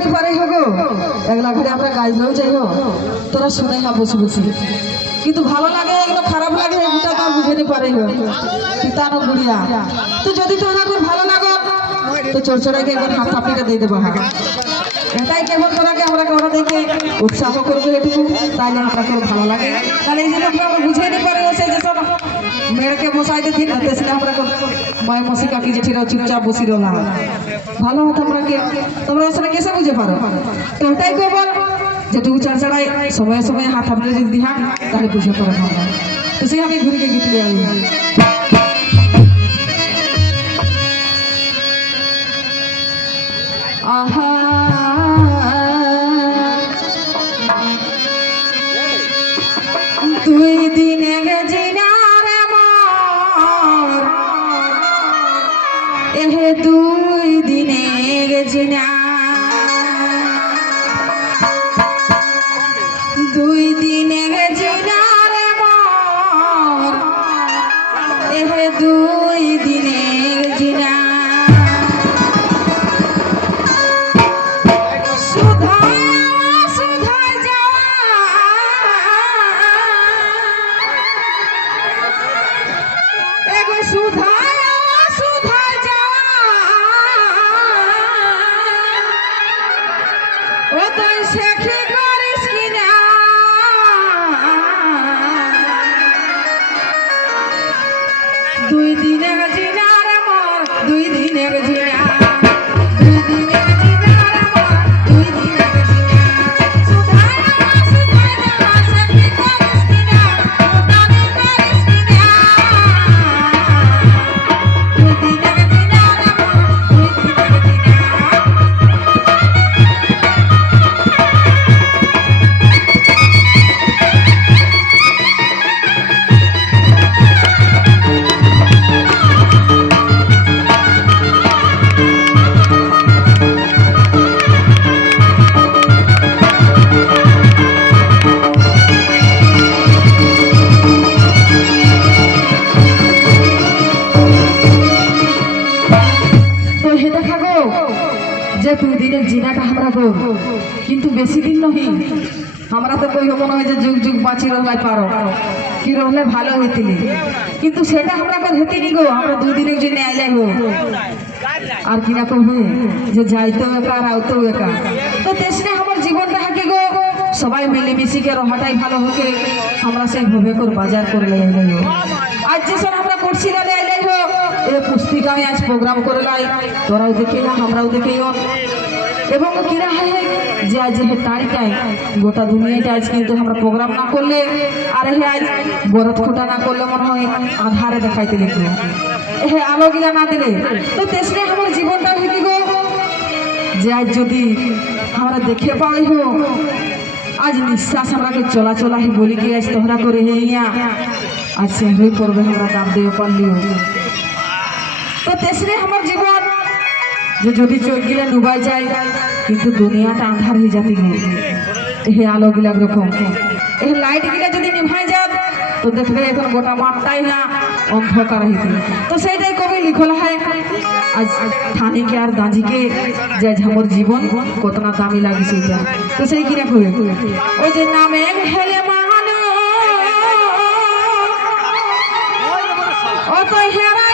বুঝানি পারে হগো একলা ঘরে আমরা গাইলেও যাই হো তোরা শুনে হা বসে বসে কিন্তু ভালো লাগে এগুলো খারাপ লাগে এগুলো তো বুঝানি পারে হো পিতানো গুড়িয়া তো যদি তোরা এখন ভালো লাগো তো চোরচড়াইকে একবার হাত থাপিটা দিয়ে দেবো হ্যাঁ এটাই কেবল তোরাকে আমরা ওরা দেখে উৎসাহ করবো এটুকু তাইলে আমরা কেউ ভালো লাগে তাহলে এই জন্য আমরা বুঝিয়ে নিতে পারি সেই যেসব মেয়েকে মশাই দিন তেসলে আমরা মায় মশি কাকি জেঠিরাও চুপচাপ বসি রোলা ভালো হতো আমরা কে তোমরা আসলে কেসে বুঝে পারো তো ওটাই কেবল যেটুকু চড়চড়াই সময়ে সময়ে হাত থাপড়ে যদি দিহা তাহলে বুঝে পারো ভালো তো সেই আমি ঘুরিকে গিয়ে যাই আহা দুই দিনে গেছি না রে মোর এহে দুই দিনে গেছি না দুই দিনে গেছি না রে মোর এহে দুই দিনে গেছি না দুই দিনে গেছি না রে মোর দুই দিনে গেছি না যে দুই দিনের জিনাটা আমরা গো কিন্তু বেশি দিন নহি আমরা তো কই মনে হয় যে যুগ যুগ বাঁচি রহলাই পারো কি রহলে ভালো হইতিলি কিন্তু সেটা আমরা হেতিনি গো আমরা দুই দিনের জন্য আইলাই গো আর কিনা কবে যে যাইতেও একা আর আউতেও একা তো তেসনে আমার জীবনটা হাকে গো সবাই মিলেমিশিকে রহাটাই ভালো হোকে আমরা সেই ভবে করে বাজার করলে আইলাই গো আজ যে আমরা করছি গেলে আইলাই গো এ পুস্তিকা আজ প্রোগ্রাম করে লাই তোরাও দেখি না আমরাও দেখি এবং কিনা হয় যে আজ হে তারিখটাই গোটা দুনিয়াটা আজ কিন্তু আমরা প্রোগ্রাম না করলে আর হে আজ বরত খোটা না করলে মনে হয় আধারে দেখাইতে লিখলো হে আলো গিলা না দিলে তো তেসরে আমার জীবনটা হইতি গো যে আজ যদি আমরা দেখে পাই হো আজ নিঃশ্বাস আমরাকে চলাচলা হি বলি কি আজ তোহরা করে হে ইয়া আজ সেহরই পড়বে আমরা দাম দিয়ে পারলিও তো তেসরে আমার জীবন যে যদি চোখ গিলা ডুবাই যায় কিন্তু দুনিয়াটা আন্ধার হয়ে যাতে হে আলো গিলা একরকম এই লাইট গিলা যদি নিভাই যায় তো দেখবে এখন গোটা মাঠটাই না অন্ধকার হইতে তো সেইটাই কবি লিখল হয় আজ থানিকে আর দাঁজিকে যে আমার জীবন কত না দামি লাগে সেইটা তো সেই কিনা কবে ওই যে নামে হেলে মানো ও তো হেরাই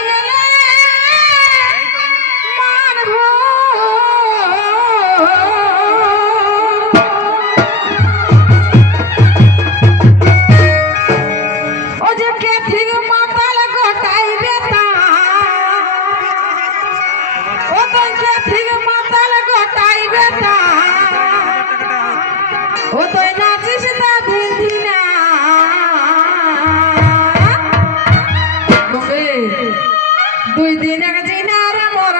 দুই দিন এক দিন আর মোর